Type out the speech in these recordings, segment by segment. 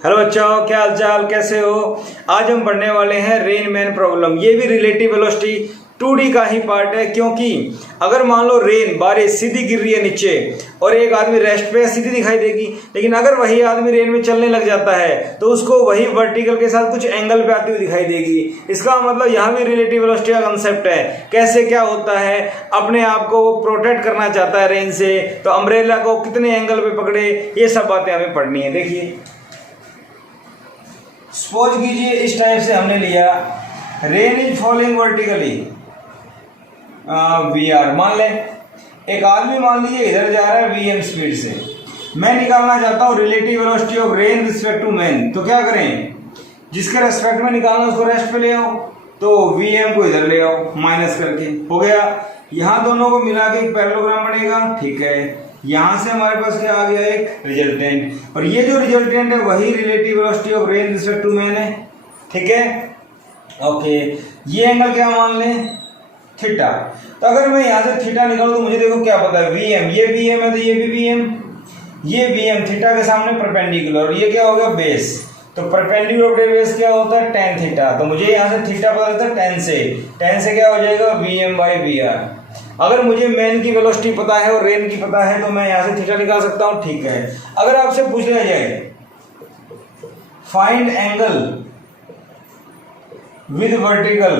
Hello बच्चों, क्या हाल चाल, कैसे हो। आज हम पढ़ने वाले हैं रेन मैन प्रॉब्लम। ये भी रिलेटिव वेलोसिटी 2D का ही पार्ट है, क्योंकि अगर मान लो रेन बारिश सीधी गिर रही है नीचे और एक आदमी रेस्ट पे सीधी दिखाई देगी, लेकिन अगर वही आदमी रेन में चलने लग जाता है तो उसको वही वर्टिकल के साथ कुछ एंगल पे आती हुई दिखाई देगी। इसका मतलब यहाँ भी रिलेटिव वेलोसिटी का कंसेप्ट है। कैसे क्या होता है, अपने आप को प्रोटेक्ट करना चाहता है रेन से, तो अम्ब्रेला को कितने एंगल पे पकड़े, ये सब बातें हमें पढ़नी है। देखिए, सपोज कीजिए इस टाइप से हमने लिया, rain is falling vertically V R. मान ले एक आदमी मान लीजिए इधर जा रहा है वी स्पीड से, मैं निकालना चाहता हूँ relative velocity of rain respect to man. तो क्या करें, जिसके रेस्पेक्ट में निकालना उसको रेस्ट पे ले आओ, तो वी को इधर ले आओ माइनस करके, हो गया। यहाँ दोनों को मिला के एक पैरेललोग्राम बनेगा, ठीक है। यहां से हमारे पास क्या आ गया, एक रिजल्टेंट, और ये जो रिजल्टेंट है वही relative velocity of rain respect to man है, ठीक है। ओके, ये एंगल क्या मान लें, थीटा। तो अगर मैं यहां से थीटा निकालूं तो मुझे देखो क्या पता है, वीएम, ये वीएम है तो ये भी वीएम, ये वीएम थीटा के सामने परपेंडिकुलर, और ये क्या होगा, बेस। तो परपेंडिकुलर ऑफ बेस क्या होता है, tan थीटा। तो मुझे यहां से थीटा पता चलता है tan से क्या हो जाएगा, वीएम बाई वी आर। अगर मुझे मैन की वेलोसिटी पता है और रेन की पता है तो मैं यहां से थीटा निकाल सकता हूं, ठीक है। अगर आपसे पूछ लिया जाए find angle with vertical,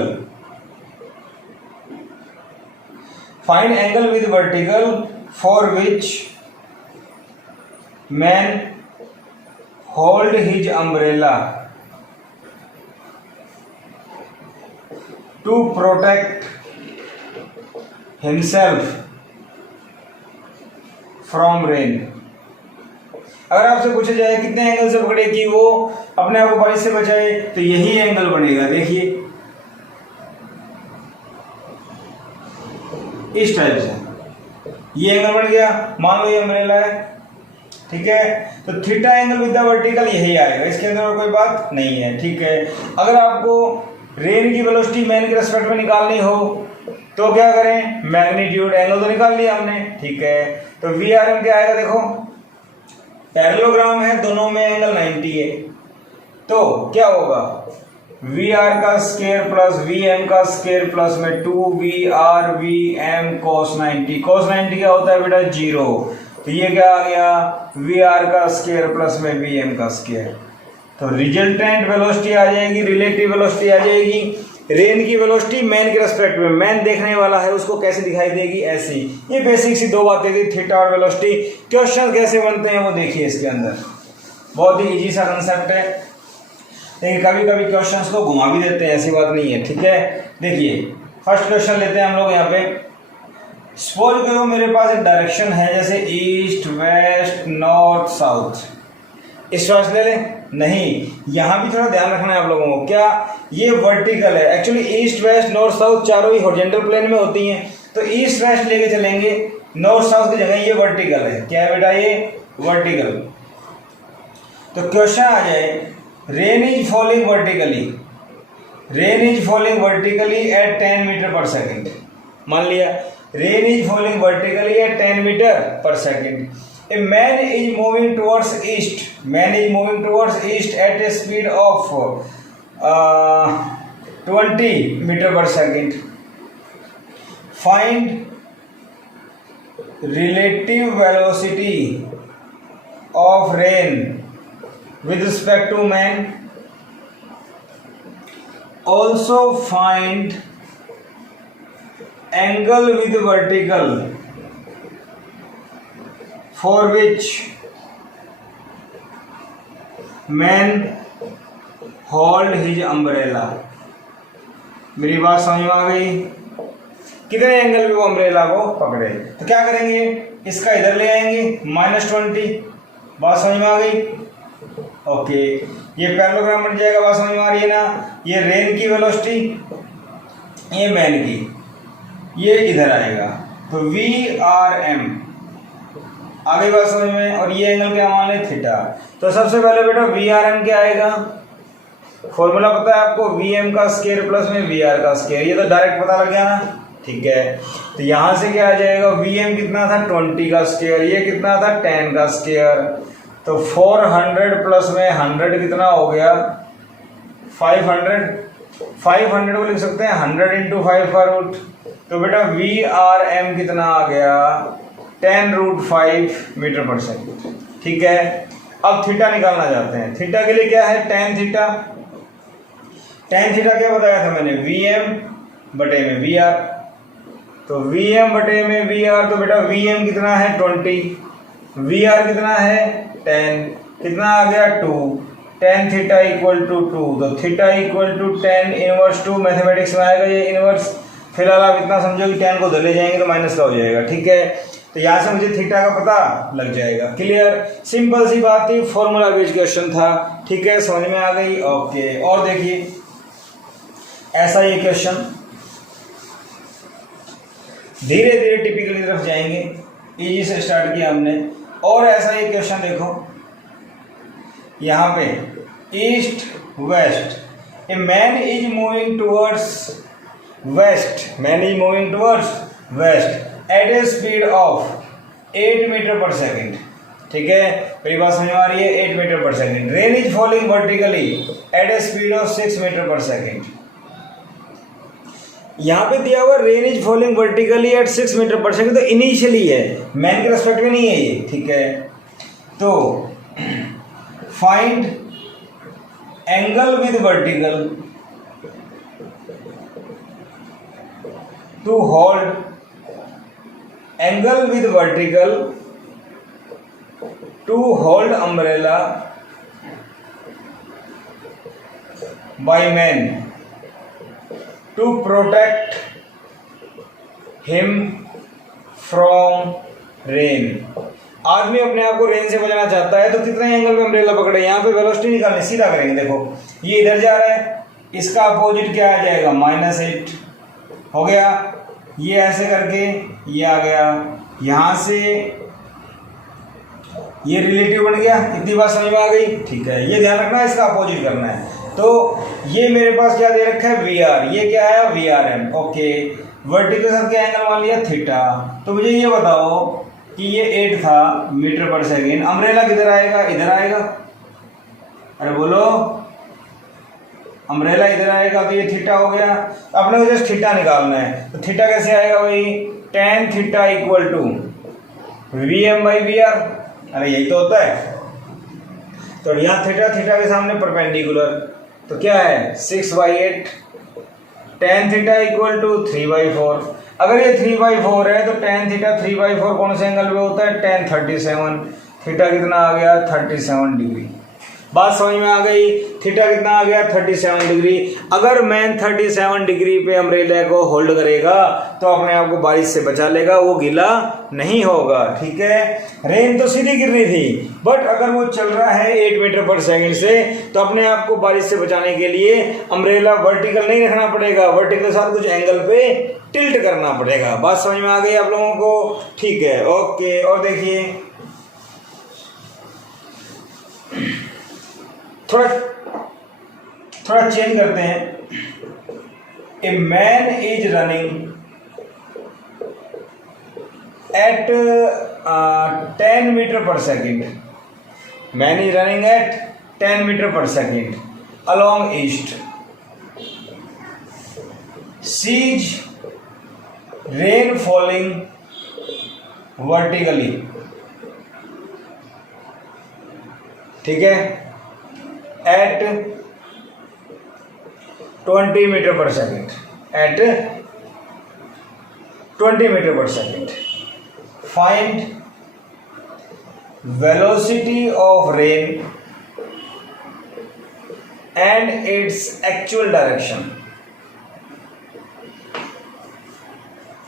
find angle with vertical for which man hold his umbrella to protect himself from rain। अगर आपसे पूछा जाए कितने एंगल से पकड़े कि वो अपने आप को बारिश से बचाए, तो यही एंगल बनेगा। देखिए इस टाइप से ये एंगल बन गया, मान लो ये अम्ब्रेला है, ठीक है। तो theta angle with the vertical यही आएगा, इसके अंदर और कोई बात नहीं है, ठीक है। अगर आपको रेन की वेलोसिटी मैन के रेस्पेक्ट में निकालनी हो तो क्या करें, मैग्नीट्यूड, एंगल तो निकाल लिया हमने, ठीक है। तो वी आर एम क्या आएगा, देखो पैरेललोग्राम है, दोनों में एंगल 90 है, तो क्या होगा, वी आर का स्क्वायर प्लस वी एम का स्क्वायर प्लस में 2 V R V M cos 90। cos 90 क्या होता है बेटा, 0। तो ये क्या आ गया, वी आर का स्क्वायर प्लस में वी एम का स्क्वायर। तो रिजल्टेंट वेलोसिटी आ जाएगी, रिलेटिव वेलोसिटी आ जाएगी रेन की वेलोसिटी मैन के रेस्पेक्ट में। मैन देखने वाला है, उसको कैसे दिखाई देगी, ऐसी। ये बेसिक सी दो बातें थी, थीटा और वेलोसिटी। क्वेश्चन कैसे बनते हैं वो देखिए, इसके अंदर बहुत ही इजी सा कंसेप्ट है, लेकिन कभी कभी क्वेश्चंस को घुमा भी देते हैं, ऐसी बात नहीं है, ठीक है। देखिए फर्स्ट क्वेश्चन लेते हैं हम लोग। यहाँ पे सपोज करो मेरे पास एक डायरेक्शन है, जैसे ईस्ट वेस्ट नॉर्थ साउथ। इस वाले ले लें, नहीं, यहां भी थोड़ा ध्यान रखना है आप लोगों को। क्या ये वर्टिकल है, actually east west north south चारों ही हॉरिजॉन्टल प्लेन में होती हैं, तो ईस्ट वेस्ट लेके चलेंगे, नॉर्थ साउथ की जगह ये वर्टिकल है। क्या है बेटा, ये वर्टिकल। तो क्वेश्चन आ जाए, rain is falling vertically, rain is falling vertically at 10 metre per second. मान लिया rain is falling vertically at 10 metre per second. A man is moving towards east. Man is moving towards east at a speed of 20 meter per second. Find relative velocity of rain with respect to man. Also find angle with vertical for which man hold his umbrella। मेरी बात समझ में आ गई, कितने angle पे वो umbrella को पकड़े। तो क्या करेंगे, इसका इधर ले आएंगे -20। बात समझ में आ गई, ओके। ये पैरेललोग्राम बन जाएगा, बात समझ में आ रही है ना। ये रेन की वेलोसिटी, ये मैन की, ये इधर आएगा, तो वी आर एम आगे बात समझ में। और ये एंगल क्या मान है, थीटा। तो सबसे पहले बेटा वी आर एम क्या आएगा, फॉर्मूला पता है आपको, वी एम का स्क्वायर प्लस में वी आर का स्क्वायर। ये तो डायरेक्ट पता लग गया ना, ठीक है। तो यहां से क्या आ जाएगा, वी एम कितना था 20 का स्क्वायर, ये कितना था 10 का स्क्वायर। तो 400 प्लस में 100 कितना हो गया 500। 500 को लिख सकते हैं 100 इंटू 5 का रूट। तो बेटा VRM कितना आ गया 10√5 मीटर पर सेकेंड। ठीक है, अब थीटा निकालना चाहते हैं। थीटा के लिए क्या है tan थीटा। tan थीटा क्या बताया था मैंने VM बटे में VR। तो VM बटे में VR, तो बेटा VM कितना है 20, VR कितना है 10, कितना आ गया 2, tan थीटा इक्वल टू 2। तो theta equal to tan inverse 2। Mathematics में आएगा ये इनवर्स। फिलहाल आप इतना समझो कि tan को ले जाएंगे तो माइनस का हो जाएगा। ठीक है, तो यहाँ से मुझे थीटा का पता लग जाएगा। क्लियर, सिंपल सी बात थी, फॉर्मूला बेस्ड क्वेश्चन था। ठीक है, समझ में आ गई। ओके, और देखिए ऐसा ये क्वेश्चन, धीरे धीरे टिपिकल की तरफ जाएंगे। इजी से स्टार्ट किया हमने। और ऐसा ये क्वेश्चन देखो, यहाँ पे east west, a man is moving towards west, man is moving towards west at a speed of 8 metre per second. ठीक है, मेरी बात समझ में आ रही है, 8 metre per second. Rain is falling vertically at a speed of 6 metre per second. यहाँ पे दिया हुआ rain is falling vertically at 6 metre per second, तो इनिशियली है, मैन के रेस्पेक्ट में नहीं है ये। ठीक है, तो find angle with vertical to hold, angle with vertical to hold umbrella by man to protect him from rain। आदमी अपने आप को रेन से बचाना चाहता है, तो कितने एंगल में अम्ब्रेला पकड़े। यहाँ पे वेलोसिटी निकालनी, सीधा करेंगे। देखो ये इधर जा रहा है, इसका अपोजिट क्या आ जाएगा -8 हो गया। ये ऐसे करके ये आ गया, यहाँ से ये रिलेटिव बन गया। इतनी बात समझ में आ गई। ठीक है, ये ध्यान रखना, इसका अपोजिट करना है। तो ये मेरे पास क्या दे रखा है VR, ये क्या आया VRM। ओके, वर्टिकल के साथ क्या एंगल मान लिया थीटा। तो मुझे ये बताओ कि ये 8 था मीटर पर सेकेंड, अम्ब्रेला किधर आएगा, इधर आएगा। अरे बोलो, अम्ब्रेला इधर आएगा, तो ये थीटा हो गया। अपने को जस्ट थीटा निकालना है, तो थीटा कैसे आएगा भाई, tan theta equal to VM by VR। अरे यही तो होता है। तो यहाँ थीटा थीटा के सामने परपेंडिकुलर, तो क्या है 6/8, tan थीटा इक्वल टू 3/4। अगर ये 3/4 है तो tan थीटा 3/4 कौन से एंगल पे होता है, tan 37। थीटा कितना आ गया 37 डिग्री। बात समझ में आ गई। थीटा कितना आ गया 37 डिग्री। अगर मैन 37 डिग्री पे अम्ब्रेला को होल्ड करेगा तो अपने आप को बारिश से बचा लेगा, वो गीला नहीं होगा। ठीक है, रेन तो सीधी गिर रही थी, बट अगर वो चल रहा है 8 मीटर पर सेकेंड से, तो अपने आप को बारिश से बचाने के लिए अम्ब्रेला वर्टिकल नहीं रखना पड़ेगा, वर्टिकल के साथ कुछ एंगल पे टिल्ट करना पड़ेगा। बात समझ में आ गई आप लोगों को। ठीक है, ओके, और देखिए थोड़ा चेंज करते हैं। A man is running at 10 metre per second, man is running at 10 metre per second along east, sees rain falling vertically। ठीक है, at 20 metre per second, at 20 metre per second. Find velocity of rain and its actual direction.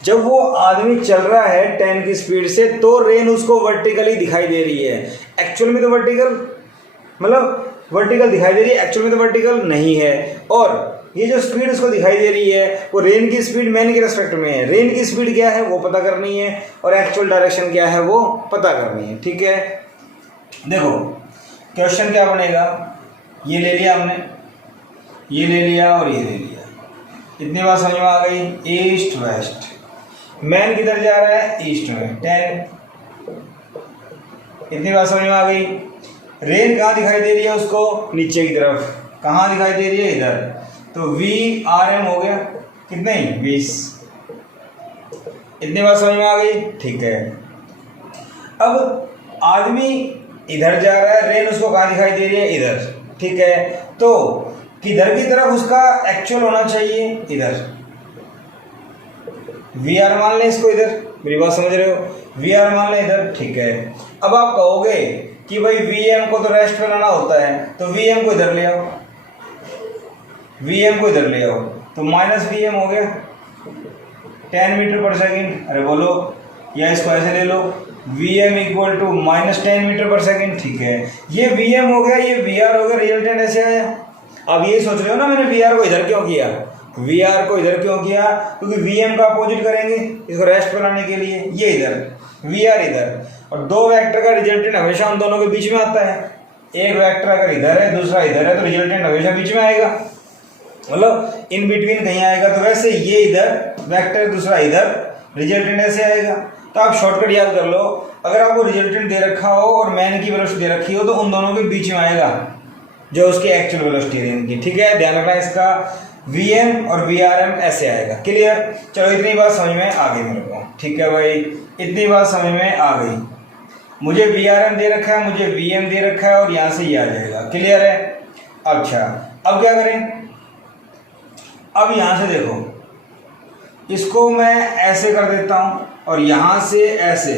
जब वो आदमी चल रहा है 10 की speed से, तो रेन उसको वर्टिकली दिखाई दे रही है। एक्चुअल में तो वर्टिकल, मतलब वर्टिकल दिखाई दे रही है, एक्चुअल में तो वर्टिकल नहीं है। और ये जो स्पीड उसको दिखाई दे रही है, वो रेन की स्पीड मैन के रेस्पेक्ट में है। रेन की स्पीड क्या है वो पता करनी है, और एक्चुअल डायरेक्शन क्या है वो पता करनी है। ठीक है, देखो क्वेश्चन क्या बनेगा, ये ले लिया हमने, ये ले लिया और ये ले लिया। इतनी बात समझ में आ गई। ईस्ट वेस्ट, मैन किधर जा रहा है ईस्ट में, 10 इतनी बात समझ में आ गई। रेन कहाँ दिखाई दे रही है उसको, नीचे की तरफ। कहाँ दिखाई दे रही है, इधर। तो VRM हो गया कितने, 20। इतनी बात समझ में आ गई, ठीक है। अब आदमी इधर जा रहा है, रेन उसको कहाँ दिखाई दे रही है, इधर, ठीक है। तो किधर की तरफ उसका एक्चुअल होना चाहिए, इधर। VR मान लें इसको इधर, मेरी बात समझ रहे हो, VR मान लें इधर, ठीक है। अब आप कहोगे कि भाई VM को तो रेस्ट पे लाना होता है, तो VM को इधर ले आओ, VM को इधर ले आओ, तो -VM हो गया 10 मीटर पर सेकेंड। अरे बोलो, या इसको ऐसे ले लो, VM equal to -10 metre per second, ठीक है। ये VM हो गया, ये VR हो गया, रिजल्टेंट ऐसे आया। अब ये सोच रहे हो ना मैंने VR को इधर क्यों किया, VR को इधर क्यों किया, क्योंकि VM का अपोजिट करेंगे इसको रेस्ट पर लाने के लिए, ये इधर, VR इधर। और दो वेक्टर का रिजल्टेंट हमेशा उन दोनों के बीच में आता है। एक वेक्टर अगर इधर है, दूसरा इधर है, तो रिजल्टेंट हमेशा बीच में आएगा, मतलब इन बिटवीन कहीं आएगा। तो वैसे ये इधर वेक्टर, दूसरा इधर, रिजल्टेंट ऐसे आएगा। तो आप शॉर्टकट याद कर लो, अगर आपको रिजल्टेंट दे रखा हो और मैन की वेलोसिटी दे रखी हो, तो उन दोनों के बीच में आएगा जो उसकी एक्चुअल वेलोसिटी है इनकी, ठीक है। ध्यान रखना इसका, VM और VRM ऐसे आएगा। क्लियर, चलो इतनी बात समझ में आ गई मेरे को, ठीक है भाई, इतनी बात समझ में आ गई। मुझे VRM दे रखा है, मुझे VM दे रखा है, और यहाँ से ये आ जाएगा। क्लियर है। अच्छा, अब क्या करें, अब यहां से देखो, इसको मैं ऐसे कर देता हूं और यहां से ऐसे,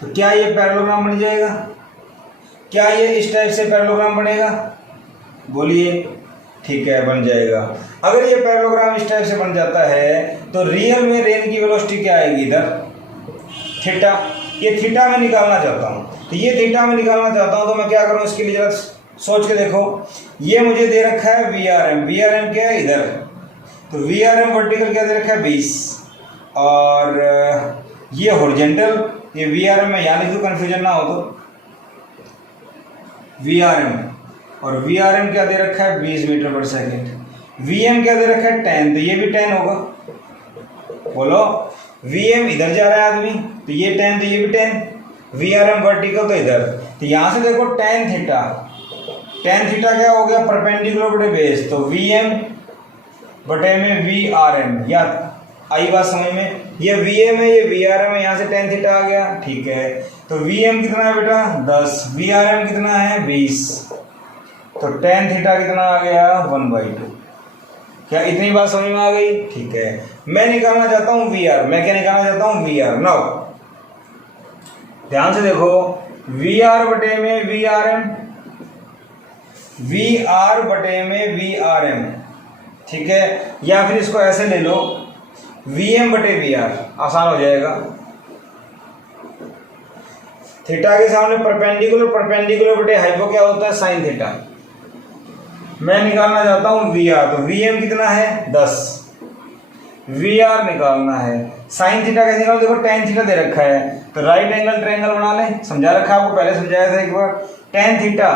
तो क्या ये पैरेललोग्राम बन जाएगा, क्या ये इस टाइप से पैरेललोग्राम बनेगा, बोलिए, ठीक है, बन जाएगा। अगर ये पैरेललोग्राम इस टाइप से बन जाता है, तो रियल में रेन की वेलोसिटी क्या आएगी, इधर थीटा। ये थीटा में निकालना चाहता हूं, तो ये थीटा में निकालना चाहता हूं, तो मैं क्या करूं, इसके लिए जरा सोच के देखो। ये मुझे दे रखा है VRM क्या है, इधर। तो VRM वर्टिकल क्या दे रखा है, 20, और ये हॉरिजॉन्टल, ये VRM में यहाँ लिख दो, कन्फ्यूजन ना हो तो। VRM और VRM क्या दे रखा है, 20 मीटर पर सेकेंड। VM क्या दे रखा है, 10, तो ये भी 10 होगा। बोलो, VM इधर जा रहा है आदमी, तो ये 10, तो ये भी 10। VRM वर्टिकल तो इधर, तो यहां से देखो tan थीटा, tan थीटा क्या हो गया, परपेंडिकुलर बटे बेस, तो VM बटे में VRM। या आई बात समझ में, ये VM है, ये VRM है, यहाँ से tan थीटा आ गया, ठीक है। तो VM कितना है बेटा, 10, VRM कितना है, 20, तो tan थीटा कितना आ गया, 1/2। क्या इतनी बात समझ में आ गई, ठीक है। मैं निकालना चाहता हूँ VR, मैं क्या निकालना चाहता हूँ, VR। नाउ ध्यान से देखो, VR बटे में VRM, VR बटे में VRM, ठीक है। या फिर इसको ऐसे ले लो, VM बटे VR, आसान हो जाएगा। थीटा के सामने परपेंडिकुलर बटे हाइपो क्या होता है, साइन थीटा। मैं निकालना चाहता हूं VR, तो VM कितना है, 10, VR निकालना है। साइन थीटा कैसे निकालो, देखो tan थीटा दे रखा है, तो राइट एंगल ट्रायंगल बना लें, समझा रखा है आपको, पहले समझाया था एक बार। tan थीटा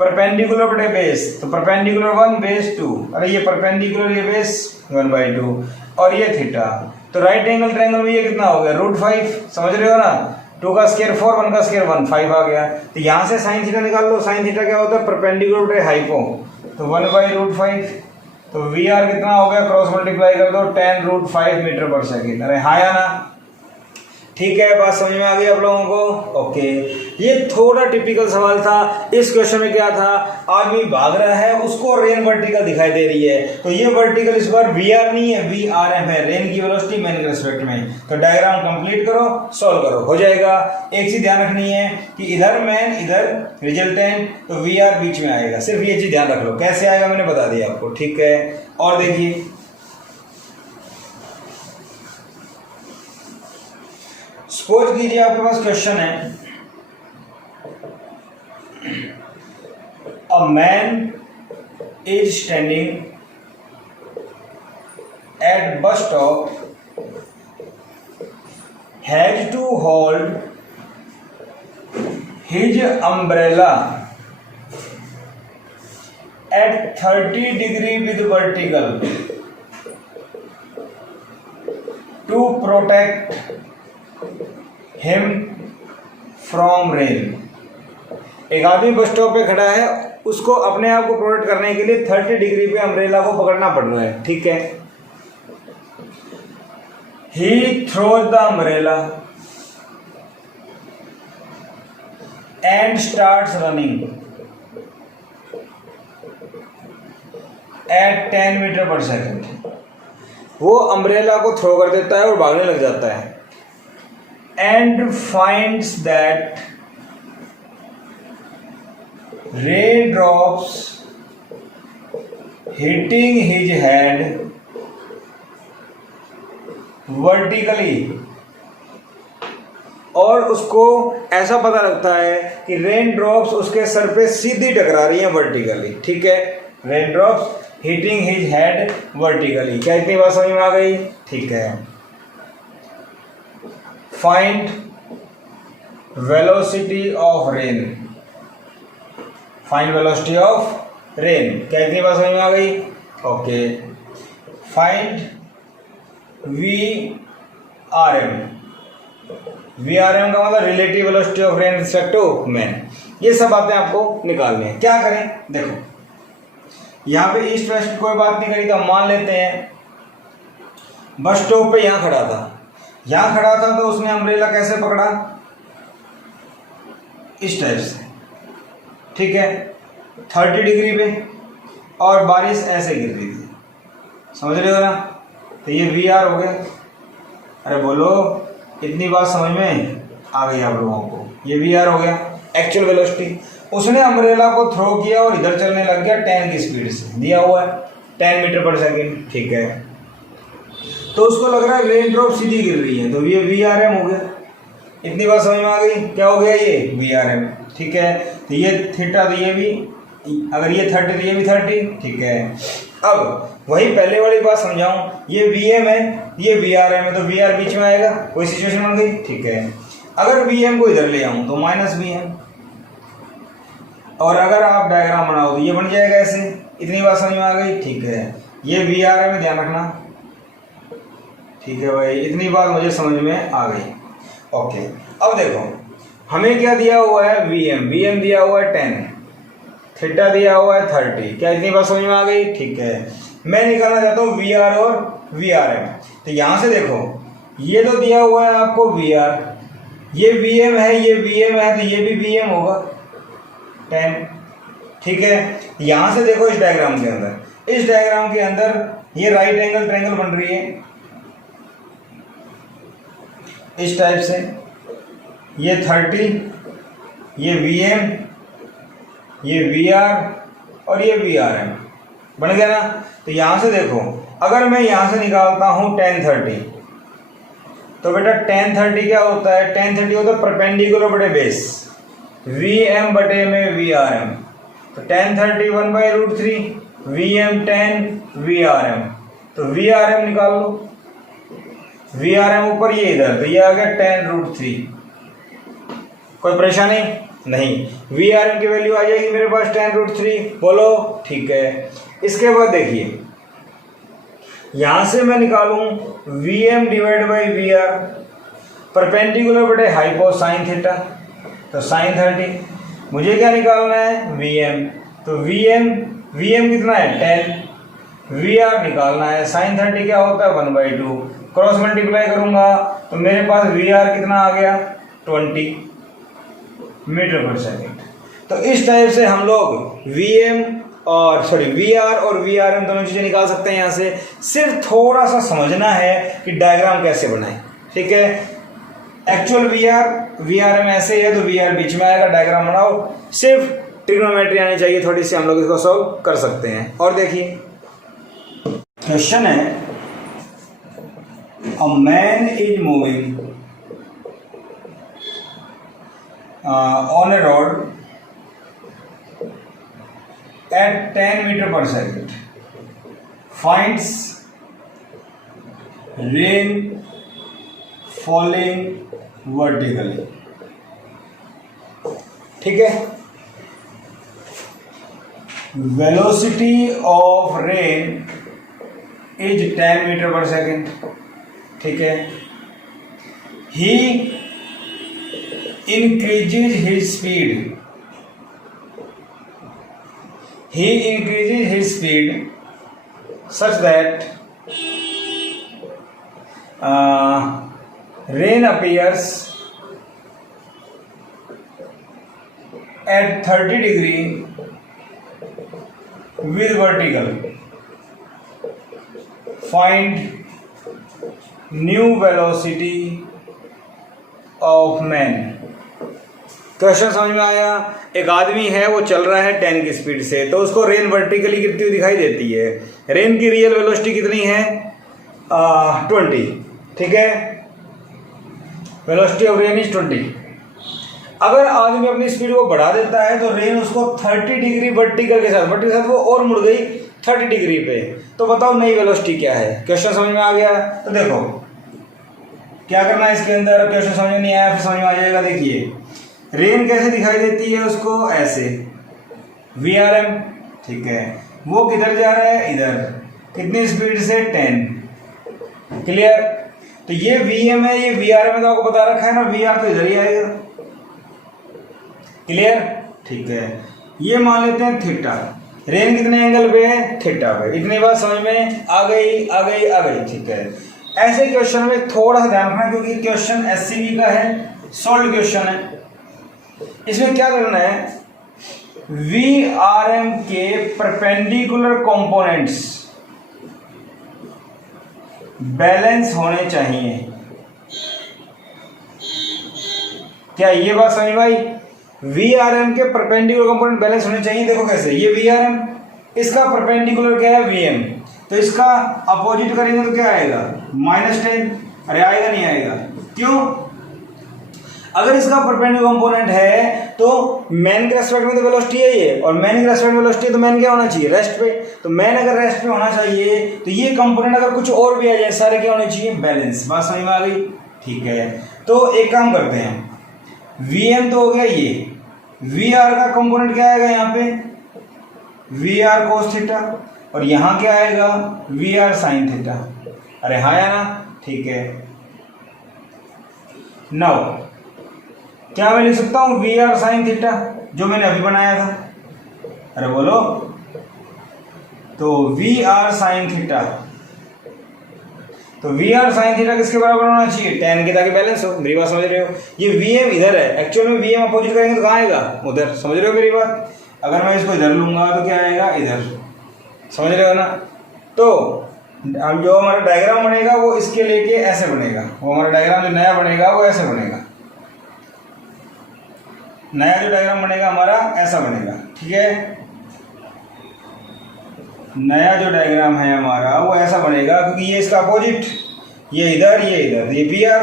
परपेंडिकुलर बटे बेस, तो परपेंडिकुलर 1 बेस 2, अरे ये परपेंडिकुलर, ये बेस 1/2, और ये थीटा, तो राइट एंगल ट्रायंगल में ये कितना हो गया, √5, समझ रहे हो ना। 2 का स्क्वायर 4, 1 का स्क्वायर 1, 5 आ गया। तो यहाँ से साइन थीटा निकाल लो, साइन थीटा क्या होता है, परपेंडिकुलर बटे हाइपो, तो 1/√5। तो VR कितना हो गया, क्रॉस मल्टीप्लाई कर दो, tan √5 मीटर पर सेकेंड। अरे हाँ या ना, ठीक है, बात समझ में आ गई आप लोगों को, ओके। ये थोड़ा टिपिकल सवाल था। इस क्वेश्चन में क्या था, आदमी भाग रहा है, उसको रेन वर्टिकल दिखाई दे रही है, तो ये वर्टिकल इस बार VR नहीं है, VRM है, रेन की वेलोसिटी मैन के रिस्पेक्ट में। तो डायग्राम कंप्लीट करो, सॉल्व करो, हो जाएगा। एक चीज ध्यान रखनी है कि इधर मैन, इधर रिजल्टेंट, तो VR बीच में आएगा, सिर्फ ये चीज ध्यान रख लो। कैसे आएगा मैंने बता दिया आपको, ठीक है। और देखिए, सपोज कीजिए आपके पास क्वेश्चन है, a man is standing at bus stop, has to hold his umbrella at 30 degree with vertical to protect him from rain। एक आदमी बस स्टॉप पे खड़ा है, उसको अपने आप को प्रोटेक्ट करने के लिए 30 डिग्री पे अम्ब्रेला को पकड़ना पड़ रहा है, ठीक है। He throws the umbrella and starts running at 10 metre per second. वो अम्ब्रेला को थ्रो कर देता है और भागने लग जाता है। And finds that rain drops hitting his head vertically, और उसको ऐसा पता लगता है कि रेन ड्रॉप्स उसके सर पे सीधी टकरा रही हैं वर्टिकली, ठीक है। Rain drops hitting his head vertically. क्या इतनी बात समझ में आ गई? ठीक है। Find velocity of rain, find velocity of rain. क्या इतनी बात समझ में आ गई? ओके। फाइंड VRM, VRM का मतलब relative velocity of rain respect to man. ये सब बातें आपको निकालनी है। क्या करें? देखो यहाँ पे ईस्ट वेस्ट की कोई बात नहीं करी, तो हम मान लेते हैं बस स्टॉप पे यहाँ खड़ा था, तो उसने अम्ब्रेला कैसे पकड़ा? इस टाइप से, ठीक है, 30 डिग्री पे, और बारिश ऐसे गिर रही थी, समझ रहे हो ना? तो ये VR हो गया। अरे बोलो, इतनी बात समझ में आ गई आप लोगों को? ये VR हो गया, एक्चुअल वेलोसिटी। उसने अम्ब्रेला को थ्रो किया और इधर चलने लग गया 10 की स्पीड से, दिया हुआ है 10 मीटर पर सेकेंड, ठीक है। तो उसको लग रहा है रेन ड्रॉप सीधी गिर रही है, तो ये VRM हो गया। इतनी बात समझ में आ गई? क्या हो गया? ये VRM, ठीक है। तो ये थीटा, तो ये भी, अगर ये 30 तो ये भी 30, ठीक है। अब वही पहले वाली बात समझाऊं, ये VM है, ये VRM है, तो VR बीच में आएगा, कोई सिचुएशन बन गई, ठीक है। अगर VM को इधर ले आऊं तो -VM, और अगर आप डायग्राम बनाओ तो ये बन जाएगा ऐसे। इतनी बात समझ में आ गई? ठीक है। ये VRM में ध्यान रखना, ठीक है भाई। इतनी बात मुझे समझ में आ गई, ओके। अब देखो हमें क्या दिया हुआ है? VM दिया हुआ है 10, थीटा दिया हुआ है 30। क्या इतनी बात समझ में आ गई? ठीक है। मैं निकालना चाहता हूँ VR और VRM। तो यहां से देखो, ये तो दिया हुआ है आपको VR, ये VM है, ये VM है, तो ये भी VM होगा 10, ठीक है। यहां से देखो इस डायग्राम के अंदर ये राइट एंगल ट्रायंगल बन रही है इस टाइप से। ये 30, ये VM, ये VR और ये VRM बन गया ना। तो यहां से देखो, अगर मैं यहां से निकालता हूं 10 30, तो बेटा 10 30 क्या होता है? 10 30 होता है परपेंडिकुलर बटे बेस, VM बटे में VRM। तो 10 30 1/√3, VM 10 VRM, तो VRM निकाल लो। VRM ऊपर, ये इधर, तो ये आ गया 10√3। कोई परेशानी नहीं? VRM की वैल्यू आ जाएगी मेरे पास 10√3, बोलो, ठीक है। इसके बाद देखिए, यहां से मैं निकालूं VM divide by VR, perpendicular बटे हाइपोसाइन थीटा, तो sin 30। मुझे क्या निकालना है? VM, तो VM कितना है? 10, VR निकालना है, sin 30 क्या होता है? 1/2। क्रॉस मल्टीप्लाई करूंगा तो मेरे पास VR कितना आ गया? 20 मीटर पर सेकेंड। तो इस टाइप से हम लोग VR और VRM दोनों चीजें निकाल सकते हैं। यहां से सिर्फ थोड़ा सा समझना है कि डायग्राम कैसे बनाएं, ठीक है। एक्चुअल VRM ऐसे है, तो VR बीच में आएगा, डायग्राम बनाओ। सिर्फ ट्रिग्नोमेट्री आनी चाहिए थोड़ी सी, हम लोग इसको सॉल्व कर सकते हैं। और देखिए क्वेश्चन है, a man is moving on a road at 10 meter per second, finds rain falling vertically, ठीक है। velocity of rain is 10 meter per second, ठीक है। he increases his speed he increases his speed such that rain appears at 30 degree with vertical. Find new velocity of man. Question समझ में आया? एक आदमी है, वो चल रहा है 10 की स्पीड से, तो उसको रेन वर्टिकली गिरती हुई दिखाई देती है। रेन की रियल वेलोसिटी कितनी है? 20। ठीक है, वेलोसिटी ऑफ रेन इज 20। अगर आदमी अपनी स्पीड को बढ़ा देता है तो रेन उसको 30 डिग्री वर्टिकल के साथ वो और मुड़ गई 30 डिग्री पे, तो बताओ नई वेलोसिटी क्या है? क्वेश्चन समझ में आ गया? तो देखो क्या करना है इसके अंदर। क्वेश्चन समझ में नहीं आया फिर समझ में आ जाएगा। देखिए रेन कैसे दिखाई देती है, उसको ऐसे VRM। ठीक है, वो किधर जा रहा है? इधर। कितनी स्पीड से? 10। क्लियर? तो ये VM है, ये VRM है, तो आपको बता रखा है ना, VR तो इधर ही आएगा। क्लियर? ठीक है, ये मान लेते हैं थीटा। रेन कितने एंगल पे है? थीटा पे। इतनी बात समझ में आ गई? आ गई, आ गई। ठीक है, ऐसे क्वेश्चन में थोड़ा सा ध्यान रखना क्योंकि क्वेश्चन SCV का है, सॉल्व क्वेश्चन है। इसमें क्या करना है? VRM के परपेंडिकुलर कंपोनेंट्स बैलेंस होने चाहिए। क्या ये बात समझ में आई? VRM के परपेंडिकुलर कंपोनेंट बैलेंस होने चाहिए। देखो कैसे, ये VRM, इसका परपेंडिकुलर क्या है? VM। तो इसका अपोजिट करेंगे तो क्या आएगा? -10। अरे आएगा नहीं आएगा? क्यों? अगर इसका परपेंडिकुलर कंपोनेंट है तो मैन के रेस्पेक्ट में तो वेलोसिटी है ये, और मैन के रेस्पेक्ट में वेलोसिटी है तो मैन क्या होना चाहिए? रेस्ट पे। तो मैन अगर रेस्ट पे होना चाहिए तो ये कंपोनेंट अगर कुछ और भी आ जाए, सारे क्या होने चाहिए? बैलेंस। बात समझ में आ गई? ठीक है, तो एक काम करते हैं, VM तो हो गया ये, VR का कंपोनेंट क्या आएगा यहाँ पे? VR cos थीटा, और यहाँ क्या आएगा? VR sin theta. अरे हाँ या ना? ठीक है, नाउ क्या मैं लिख सकता हूँ? VR sin थीटा, जो मैंने अभी बनाया था। अरे बोलो, तो VR sin थीटा, तो VR sin थीटा किसके बराबर होना चाहिए? 10 के, ताकि बैलेंस हो। मेरी बात समझ रहे हो? ये VM इधर है, एक्चुअल में VM अपोजिट करेंगे तो कहाँ आएगा? उधर। समझ रहे हो मेरी बात? अगर मैं इसको इधर लूंगा तो क्या आएगा? इधर। समझ रहे हो ना? तो हम जो हमारा डायग्राम बनेगा वो इसके लेके ऐसे बनेगा। वो हमारा डायग्राम जो नया बनेगा वो ऐसे बनेगा। नया जो डायग्राम बनेगा हमारा ऐसा बनेगा। ठीक है, नया जो डायग्राम है हमारा वो ऐसा बनेगा, क्योंकि ये इसका अपोजिट, ये इधर, ये इधर, ये VR,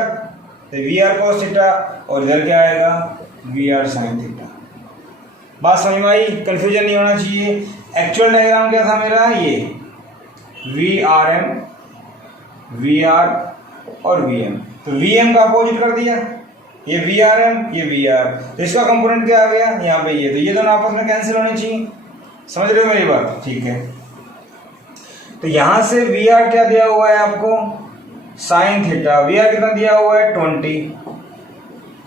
तो VR cos थीटा, और इधर क्या आएगा? VR sin theta. बात समझ में आई? कंफ्यूजन नहीं होना चाहिए। एक्चुअल डायग्राम क्या था मेरा? ये VRM, VR और VM। तो VM का अपोजिट कर दिया, ये VRM, ये VR, तो इसका कंपोनेंट क्या आ गया? यहाँ पे ये। तो ये दोनों आपस में कैंसिल होने चाहिए। समझ रहे हो मेरी बात? ठीक है, तो यहां से VR क्या दिया हुआ है आपको? sin theta. VR कितना दिया हुआ है? 20।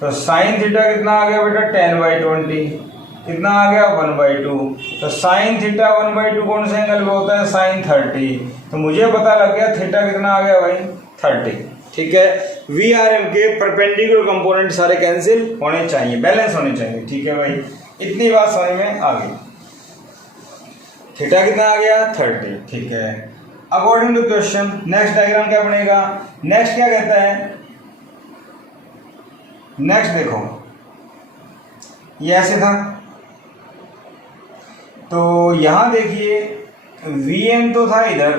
तो sin थीटा कितना आ गया बेटा? 10/20। कितना आ गया? 1/2। तो sin थीटा 1/2 कौन से एंगल पे होता है? sin 30। तो मुझे पता लग गया थीटा कितना आ गया भाई? 30। ठीक है, VRM के परपेंडिकुलर कंपोनेंट सारे कैंसिल होने चाहिए, बैलेंस होने चाहिए। ठीक है भाई, इतनी बात समझ में आ गई। थीटा कितना आ गया? 30। ठीक है, according to question next diagram क्या बनेगा? नेक्स्ट क्या कहता है? नेक्स्ट देखो, ये ऐसे था, तो यहां देखिए VM तो था इधर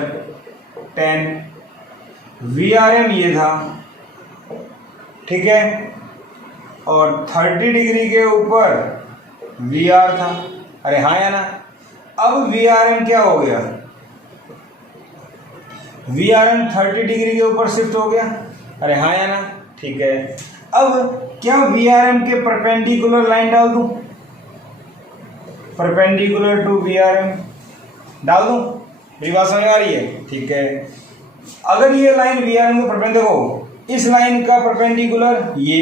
10, VRM ये था। ठीक है, और 30 डिग्री के ऊपर VR था। अरे हाँ या ना? अब VRM क्या हो गया? VRM 30 डिग्री के ऊपर शिफ्ट हो गया। अरे हाँ या ना? ठीक है, अब क्या VRM के परपेंडिकुलर लाइन डाल दूं? परपेंडिकुलर टू VRM डाल दूं? मेरी बात समझ आ रही है? ठीक है, अगर ये लाइन VRM के परपेंडिकुलर, देखो इस लाइन का परपेंडिकुलर ये,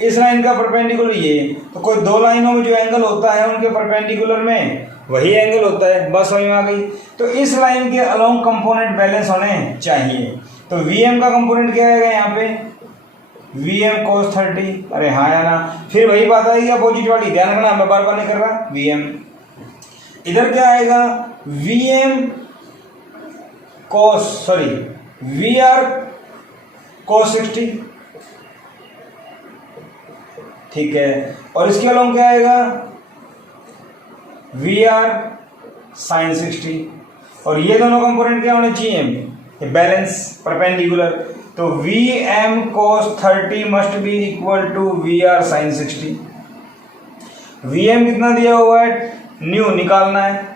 इस लाइन का परपेंडिकुलर ये, तो कोई दो लाइनों में जो एंगल होता है उनके परपेंडिकुलर में वही एंगल होता है। बस समझ में आ गई। तो इस लाइन के अलोंग कंपोनेंट बैलेंस होने चाहिए। तो Vm का कंपोनेंट क्या आएगा यहाँ पे, Vm cos 30, अरे हाँ या ना, फिर वही बात आएगी अपोजिट वाली, ध्यान रखना मैं बार बार नहीं कर रहा। Vm इधर क्या आएगा, VR cos 60, ठीक है। और इसके अलोंग क्या आएगा, VR sin 60। और ये दोनों कंपोनेंट क्या होने चाहिए, बैलेंस परपेंडिकुलर। तो Vm cos 30 must be equal to VR sin 60। Vm कितना दिया हुआ है, न्यू निकालना है।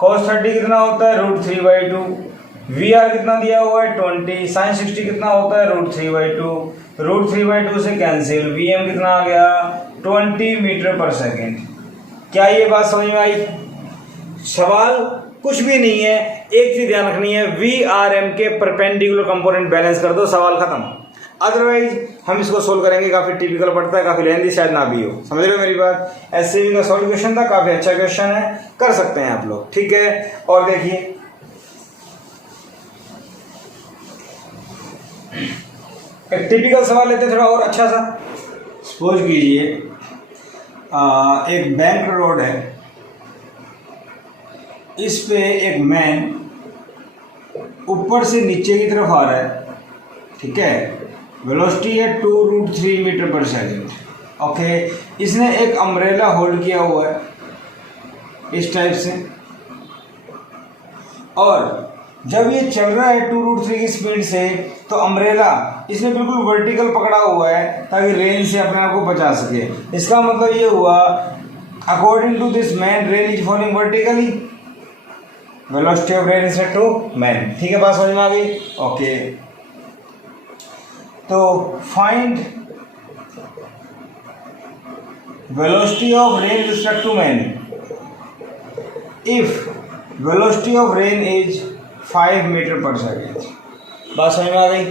cos 30 कितना होता है, √3/2। VR कितना दिया हुआ है 20, sin 60 कितना होता है √3/2। √3/2 से कैंसिल, Vm कितना आ गया 20 मीटर पर सेकेंड। क्या ये बात समझ में आई? सवाल कुछ भी नहीं है, एक चीज ध्यान रखनी है, VRM के परपेंडिकुलर कंपोनेंट बैलेंस कर दो, सवाल खत्म। अदरवाइज हम इसको सोल्व करेंगे, काफी टिपिकल पड़ता है, काफी लेंथी शायद ना भी हो, समझ रहे हो मेरी बात। एससीबी का सॉल्व क्वेश्चन था, काफी अच्छा क्वेश्चन है, कर सकते हैं आप लोग, ठीक है। और देखिए एक टिपिकल सवाल लेते हैं थोड़ा और अच्छा सा। सपोज कीजिए एक बैंक रोड है, इस पे एक मैन ऊपर से नीचे की तरफ आ रहा है, ठीक है। वेलोसिटी है 2√3 मीटर पर सेकेंड, ओके। इसने एक अम्ब्रेला होल्ड किया हुआ है इस टाइप से, और जब ये चल रहा है 2√3 की स्पीड से, तो अम्ब्रेला इसने बिल्कुल वर्टिकल पकड़ा हुआ है ताकि रेन से अपने आप को बचा सके। इसका मतलब ये हुआ, according to this man rain is following vertically, velocity of rain is to man, ठीक है। बात समझ में आ गई, ओके। तो find velocity of rain with respect to man if velocity of rain is 5 metre per second. बात समझ में आ गई,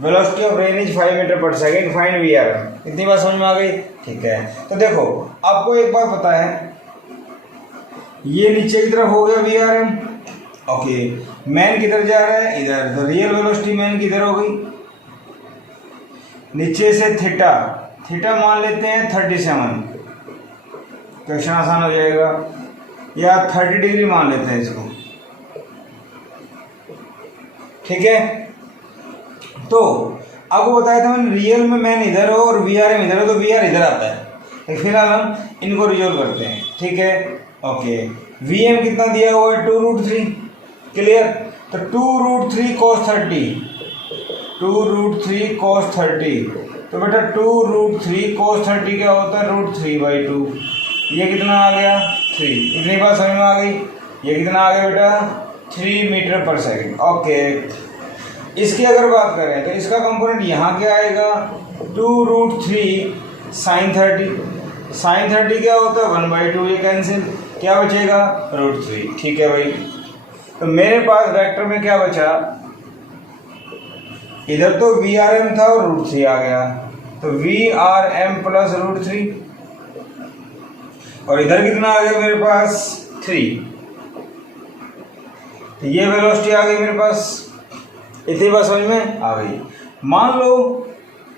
velocity of rain is 5 metre per second, find VRM। इतनी बात समझ में आ गई, ठीक है। तो देखो आपको एक बात पता है, ये नीचे की तरफ हो गया VRM, ओके। मैन किधर जा रहा है, इधर, तो रियल वेलोसिटी मैन किधर हो गई, नीचे से थीटा मान लेते हैं 37, क्वेश्चन आसान हो जाएगा, या 30 डिग्री मान लेते हैं इसको, ठीक है। तो आपको बताया था मैंने, रियल में मैन इधर हो और VRM इधर हो, तो VR इधर आता है। तो फिलहाल हम इनको रिजोल्व करते हैं, ठीक है, ओके। Vm कितना दिया हुआ है 2√3, क्लियर। तो 2√3 cos 30, 2√3 cos 30, तो बेटा 2√3 cos 30 क्या होता है √3/2। ये कितना आ गया 3, इतनी बात समझ में आ गई। ये कितना आ गया बेटा 3 मीटर पर सेकेंड, ओके। इसकी अगर बात करें तो इसका कंपोनेंट यहाँ क्या आएगा 2√3 sin 30, sin 30 क्या होता है 1/2, ये कैंसिल, क्या बचेगा √3, ठीक है भाई। तो मेरे पास वेक्टर में क्या बचा, इधर तो VRM था और √3 आ गया, तो VRM प्लस √3, और इधर कितना आ गया मेरे पास 3, तो ये वेलोसिटी आ गई मेरे पास। इतनी बात समझ में आ गई। मान लो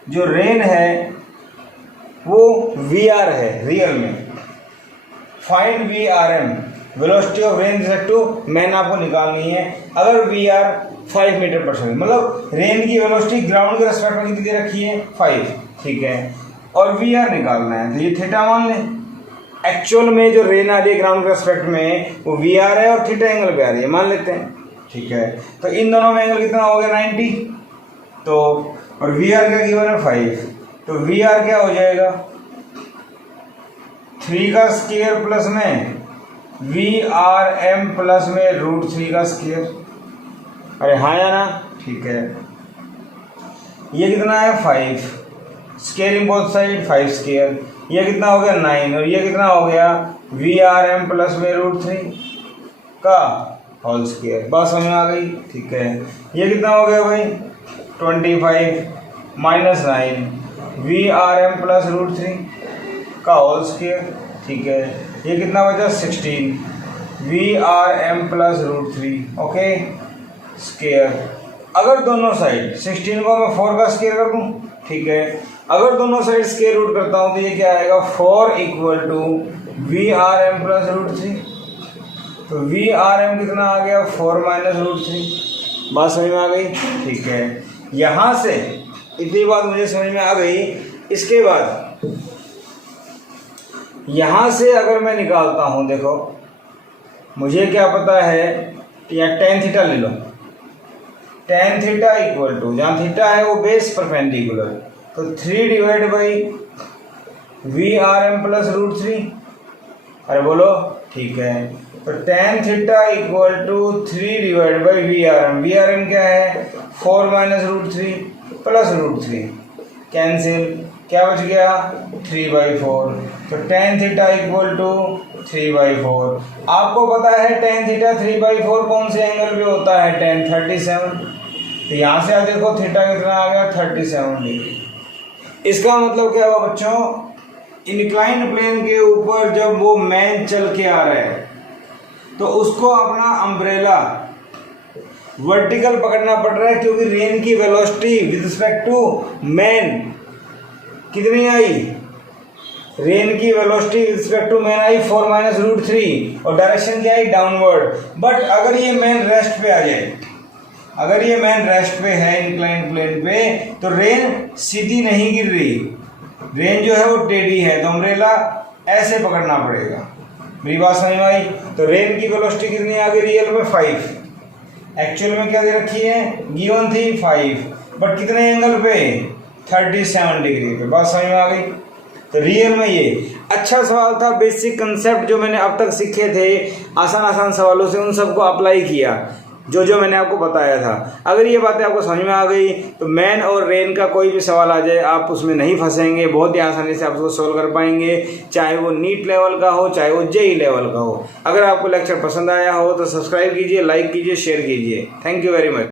जो रेन है वो VR है रियल में, find VRM, velocity of rain respect to man आपको निकालनी है। अगर VR 5 मीटर पर सेकेंड, मतलब रेन की वेलोसिटी ग्राउंड के रेस्पेक्ट में कितनी दे रखी है 5, ठीक है, और VR निकालना है, तो ये थीटा मान लें। एक्चुअल में जो रेन आ रही है ग्राउंड के रेस्पेक्ट में वो VR है और थीटा एंगल पे आ रही है, मान लेते हैं, ठीक है। तो इन दोनों में एंगल कितना हो गया 90, तो और VR का गिवन है 5, तो VR क्या हो जाएगा 3 का स्क्वायर प्लस में VRM प्लस में √3 का स्क्वायर, अरे हाँ या ना, ठीक है। ये कितना है 5, स्क्वायरिंग बोथ साइड 5 स्क्वायर, ये कितना हो गया 9, और ये कितना हो गया VRM प्लस में √3 का होल स्क्वायर। बात समझ में आ गई, ठीक है। ये कितना हो गया भाई 25 माइनस 9 VRM प्लस √3 का होल स्क्वायर, ठीक है। ये कितना बचा 16 VRM प्लस √3 ओके स्केयर। अगर दोनों साइड 16 को मैं 4 का स्केयर कर दूं, ठीक है, अगर दोनों साइड स्केयर रूट करता हूं तो ये क्या आएगा 4 = VRM प्लस √3। तो VRM कितना आ गया 4 - √3। बात समझ में आ गई? ठीक है, यहां से इतनी बात मुझे समझ में आ गई। इसके बाद यहां से अगर मैं निकालता हूं, देखो मुझे क्या पता है कि या tan थीटा ले लो, tan थीटा = जहां थीटा है वो बेस परपेंडिकुलर, तो 3/VRM प्लस √3। अरे बोलो, ठीक है, तो tan थीटा = 3/VRM। VRM क्या है 4 - √3 प्लस √3, कैंसिल, क्या बच गया 3/4। तो tan थीटा = 3/4। आपको पता है tan थीटा 3/4 कौन से एंगल पे होता है, tan 37। तो यहाँ से आप देखो थीटा कितना आ गया 37 डिग्री। इसका मतलब क्या हुआ बच्चों, इंक्लाइंड प्लेन के ऊपर जब वो मैन चल के आ रहा है तो उसको अपना अम्ब्रेला वर्टिकल पकड़ना पड़ रहा है, क्योंकि रेन की velocity with respect to man कितनी आई, रेन की velocity with respect to man आई 4 - √3 और डायरेक्शन क्या आई डाउनवर्ड। बट अगर ये मैन रेस्ट पे आ जाए, अगर ये मैन रेस्ट पे है इंक्लाइंड प्लेन पे, तो रेन सीधी नहीं गिर रही, रेन जो है वो टेढ़ी है, तो अम्ब्रेला ऐसे पकड़ना पड़ेगा। मेरी बात समझ में आई? तो रेन की वेलोसिटी कितनी आ गई रियल में 5, एक्चुअल में क्या दे रखी है गिवन थी 5, बट कितने एंगल पे 37 डिग्री पे। बात समझ में आ गई? तो रियल में ये अच्छा सवाल था, बेसिक कंसेप्ट जो मैंने अब तक सीखे थे आसान आसान सवालों से, उन सबको अप्लाई किया जो मैंने आपको बताया था। अगर ये बातें आपको समझ में आ गई तो मैन और रेन का कोई भी सवाल आ जाए आप उसमें नहीं फंसेंगे, बहुत ही आसानी से आप उसको सोल्व कर पाएंगे, चाहे वो नीट लेवल का हो चाहे वो जेई लेवल का हो। अगर आपको लेक्चर पसंद आया हो तो सब्सक्राइब कीजिए, लाइक कीजिए, शेयर कीजिए। Thank you very much.